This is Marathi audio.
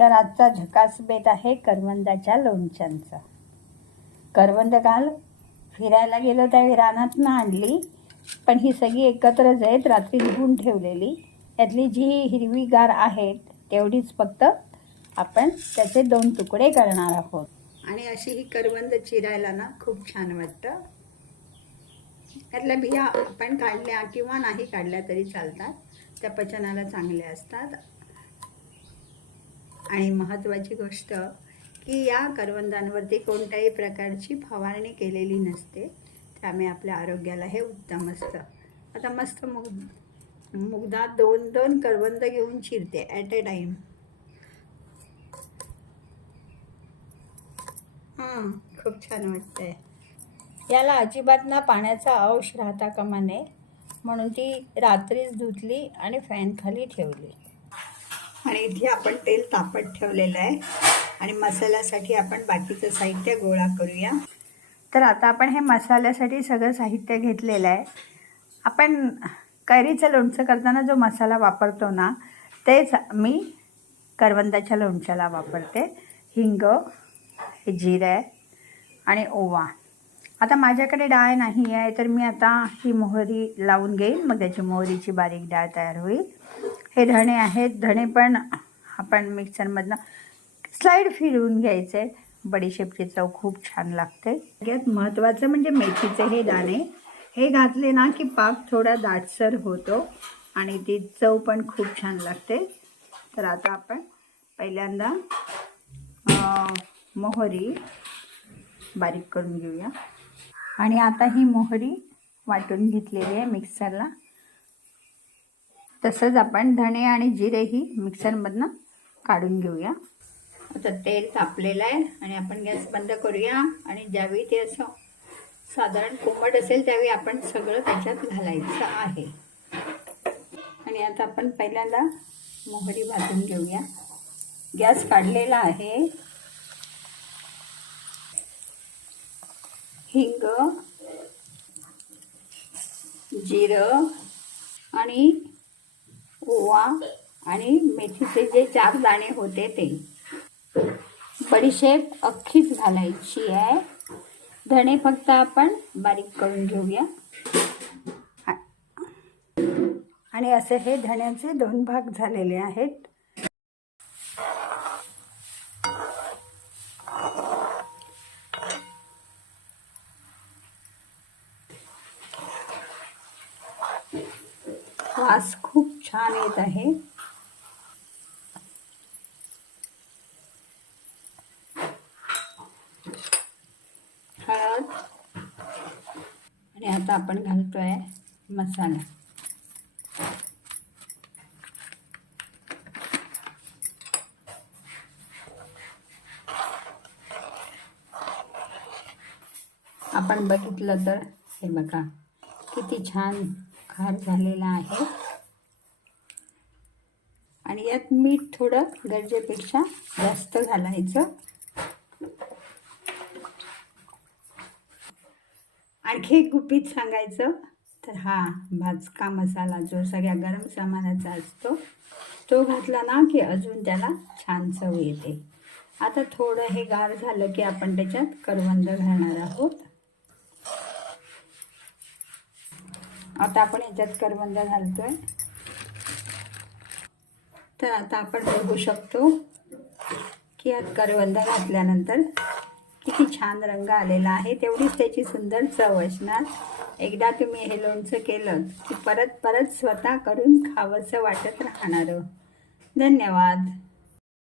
तर आजचा झकास बेत आहे करवंदाच्या लोणच्यांचा. करवंद काल फिरायला गेलो त्यावेळी रानातनं आणली, पण ही सगळी एकत्रच आहेत, रात्री धुवून ठेवलेली. यातली जी हिरवीगार आहेत तेवढीच फक्त आपण त्याचे 2 तुकडे करणार आहोत. आणि अशी ही करवंद चिरायला ना खूप छान वाटतं. त्यातल्या बिया आपण काढल्या किंवा नाही काढल्या तरी चालतात, त्या पचनाला चांगल्या असतात. आणि महत्त्वाची गोष्ट की या करवंदांवरती कोणत्याही प्रकारची फवारणी केलेली नसते, त्यामुळे आपल्या आरोग्याला हे उत्तम असतं. आता मस्त मुगदा 2 करवंद घेऊन चिरते ॲट अ टाईम. खूप छान वाटतंय. याला अजिबात ना पाण्याचा अंश राहता कामा नये, म्हणून ती रात्रीच धुतली आणि फॅनखाली ठेवली. आणि इथे आपण तेल तापत ठेवलेलं आहे आणि मसाल्यासाठी आपण बाकीचं साहित्य गोळा करूया. तर आता आपण हे मसाल्यासाठी सगळं साहित्य घेतलेलं आहे. आपण कैरीचं लोणचं करताना जो मसाला वापरतो ना, तेच मी करवंदाच्या लोणच्याला वापरते. हिंग, हे जिरं आहे आणि ओवा. आता माझ्याकडे डाळ नाही आहे, तर मी आता ही मोहरी लावून घेईन, मग त्याची मोहरीची बारीक डाळ तयार होईल. हे धणे आहेत, धणे पण आपण मिक्सरमधनं स्लाईड फिरवून घ्यायचे. बडीशेपची चव खूप छान लागते. सगळ्यात महत्त्वाचं म्हणजे मेथीचे हे दाणे, हे घातले ना की पाक थोडा दाटसर होतो आणि ती चव पण खूप छान लागते. तर आता आपण पहिल्यांदा मोहरी बारीक करून घेऊया. आणि आता ही मोहरी वाटून घेतलेली आहे मिक्सरला. तसंच आपण धणे आणि जिरेही मिक्सरमधनं काढून घेऊया. आता तेल तापलेलं आहे आणि आपण गॅस बंद करूया. आणि ज्यावेळी ते असं साधारण कोमट असेल त्यावेळी आपण सगळं त्याच्यात घालायचं आहे. आणि आता आपण पहिल्यांदा मोहरी भाजून घेऊया. गॅस काढलेला आहे. हिंग, जिरं आणि ओवा आणि मेथीचे जे 4 दाणे होते ते. बडीशेप अख्खीच घालायची आहे. धणे फक्त आपण बारीक करून घेऊया. आणि असे हे धण्याचे 2 भाग झालेले आहेत. वास खूप छान येत आहे. हळद. आणि आता आपण घालतोय मसाला. आपण बघितलं तर हे बघा किती छान खार झालेला आहे. आणि यात मीठ थोडं गरजेपेक्षा जास्त घालायचं. आणखी एक गुपित सांगायचं तर हा भाजका मसाला जो सगळ्या गरम सामानाचा असतो तो घातला ना की अजून त्याला छान चव येते. आता थोडं हे गार झालं की आपण त्याच्यात करवंद घालणार आहोत. आता आपण याच्यात करवंद घालतोय. तर आता आपण बघू शकतो की यात करवंद घातल्यानंतर किती छान रंग आलेला आहे. तेवढीच त्याची सुंदर चव असणार. एकदा तुम्ही हे लोणचं केलं की परत परत स्वतः करून खावंसं वाटत राहणार. धन्यवाद.